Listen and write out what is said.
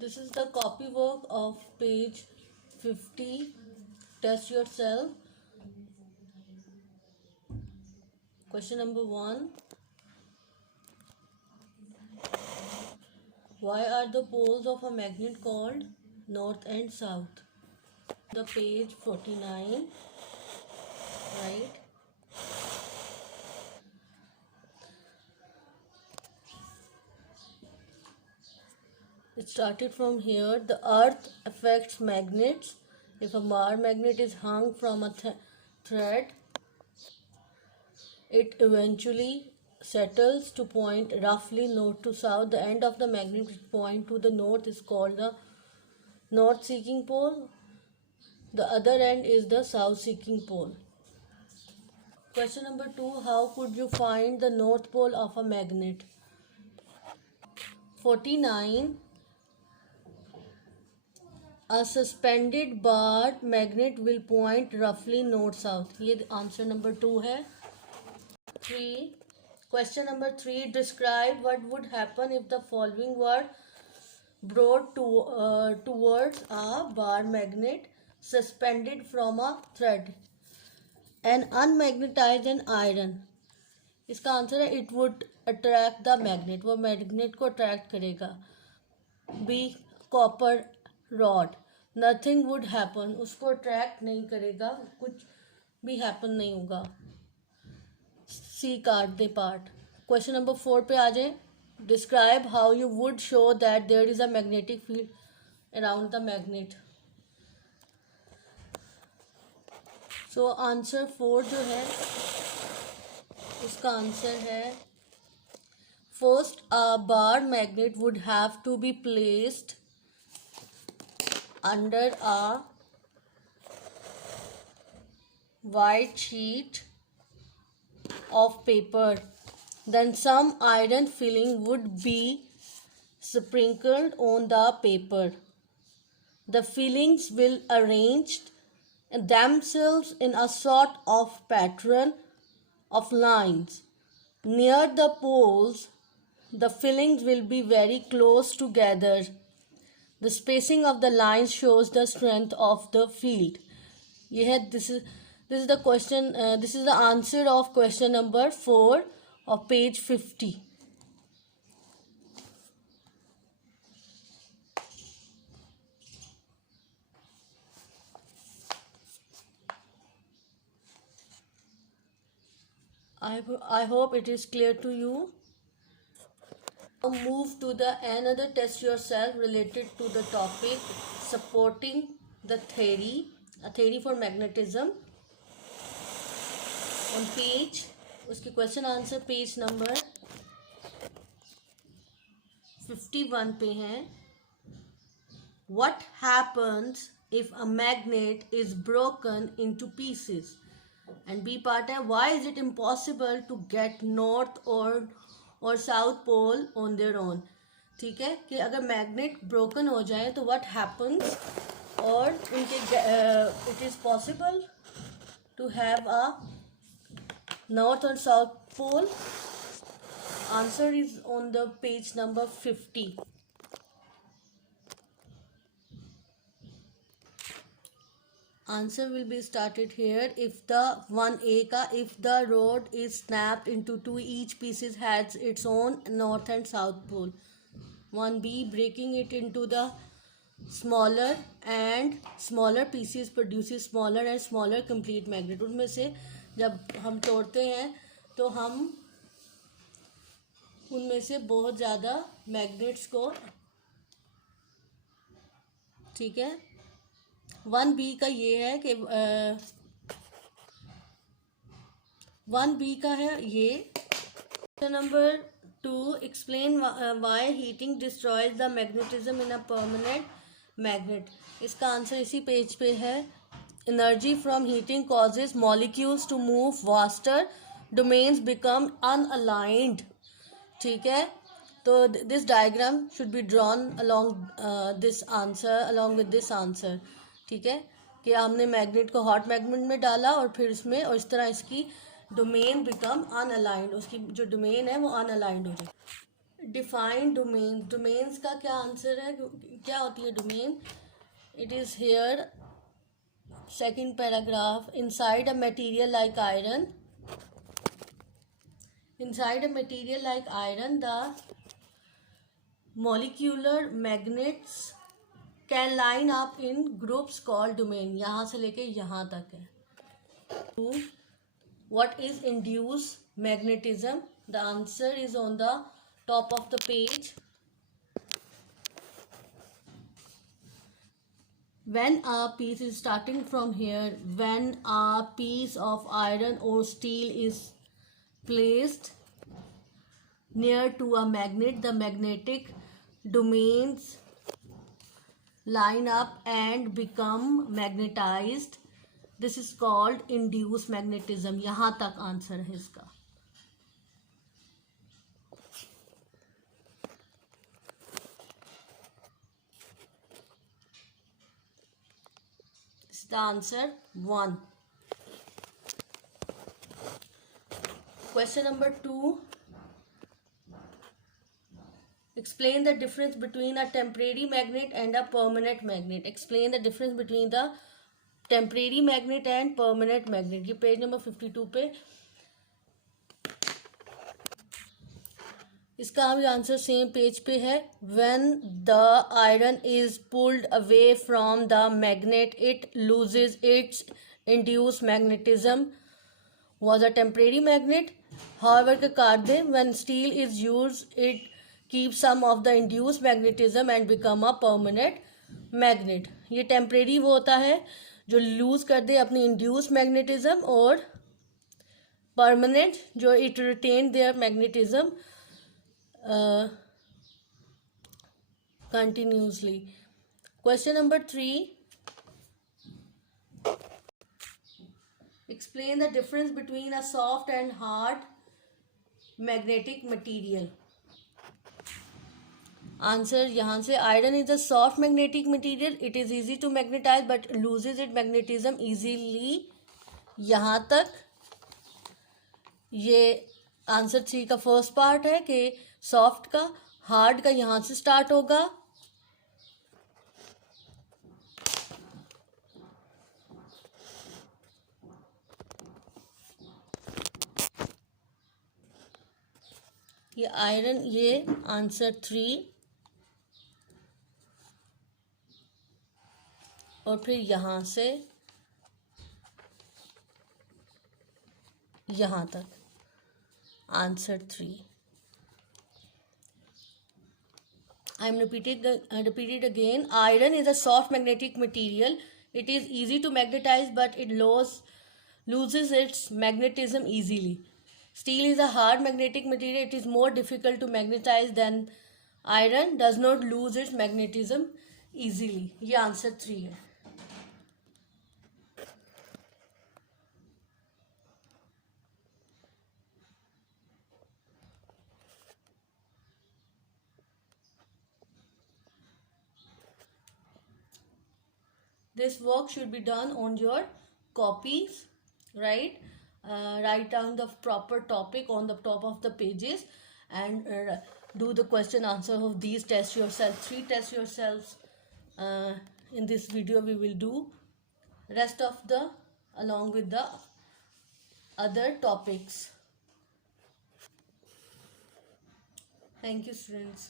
This is the copywork of page 50. Test yourself. Question number 1. Why are the poles of a magnet called north and south? The page 49, right? It started from here. The earth affects magnets. If a magnet is hung from a thread, it eventually settles to point roughly north to south. The end of the magnet which point to the north is called the north seeking pole. The other end is the south seeking pole. Question number 2. How could you find the north pole of a magnet? 49. A suspended bar magnet will point roughly north-south. ये answer number 2 है. 3. Question number 3. Describe what would happen if the following were brought towards a bar magnet suspended from a thread and unmagnetized an iron. इसका answer है it would attract the magnet. वो magnet को attract करेगा. B. Copper rod. Nothing would happen. उसको attract नहीं करेगा, कुछ भी हैपन नहीं होगा. सी काट दे पार्ट. क्वेश्चन नंबर 4 पे आ जाए. Describe how you would show that there is a magnetic field around the magnet. So answer 4 जो है उसका आंसर है first, a bar magnet would have to be placed under a white sheet of paper. Then some iron filling would be sprinkled on the paper. The fillings will arrange themselves in a sort of pattern of lines. Near the poles, the fillings will be very close together. The spacing of the lines shows the strength of the field. This is the question. This is the answer of question number 4 of page 50. I hope it is clear to you. Now move to the another test yourself related to the topic supporting the theory, a theory for magnetism. On page, उसकी question answer page number 51 पे है. What happens if a magnet is broken into pieces? And B part है why is it impossible to get north और south pole on their own. ठीक है कि अगर magnet broken हो जाए तो व्हाट हैपन्स और उनके it is possible to have a north और south pole. Answer is on the page number 50. Answer will be started here. If the 1A ka, if the rod is snapped into two, each pieces has its own north and south pole. 1B, breaking it into the smaller and smaller pieces produces smaller and smaller complete magnet. उनमें से जब हम तोड़ते हैं तो हम उनमें से बहुत ज़्यादा मैग्नेट्स को, ठीक है. 1B का ये है कि 1B का है ये. Number 2, explain why heating destroys the magnetism in a permanent magnet. इसका आंसर इसी पेज पे है. Energy from heating causes molecules to move faster, domains become unaligned. ठीक है, तो this diagram should be drawn along this answer, along with this answer. ठीक है कि हमने मैग्नेट को हॉट मैग्नेट में डाला और फिर इसमें और इस तरह इसकी डोमेन बिकम अनअलाइंड, उसकी जो डोमेन है वो अनअलाइंड हो जाए. डिफाइन डोमेन, डोमेन्स का क्या आंसर है, क्या होती है domain? It is here second paragraph, inside a material like iron, inside a material like iron the molecular magnets can line up in groups called domain. यहाँ से लेके यहाँ तक है. What is induced magnetism? The answer is on the top of the page. When a piece is starting from here, when a piece of iron or steel is placed near to a magnet, the magnetic domains line up and become magnetized. This is called induced magnetism. यहाँ तक answer है इसका. This is the answer 1. Question number 2. Explain the difference between a temporary magnet and a permanent magnet. Explain the difference between the temporary magnet and permanent magnet. ये page number 52 पे इसका भी answer same page पे है. When the iron is pulled away from the magnet, it loses its induced magnetism. Was a temporary magnet. However, के काट दे, when steel is used, it keep some of the induced magnetism and become a permanent magnet. ये temporary वो होता है जो lose कर दे अपनी induced magnetism, और permanent जो it retain their magnetism continuously. Question number 3. Explain the difference between a soft and hard magnetic material. Answer यहाँ से, iron is a soft magnetic material. It is easy to magnetize but loses it magnetism easily. यहाँ तक ये answer 3 का first part है कि soft का, hard का यहाँ से स्टार्ट होगा. ये आयरन, ये आंसर 3, और फिर यहाँ से यहाँ तक answer 3. I am repeated again. Iron is a soft magnetic material. It is easy to magnetize, but it loses its magnetism easily. Steel is a hard magnetic material. It is more difficult to magnetize than iron. Does not lose its magnetism easily. ये answer 3 है. This work should be done on your copies, right? Write down the proper topic on the top of the pages and do the question answer of these. Test yourself. 3 test yourselves in this video we will do. Rest of the along with the other topics. Thank you, students.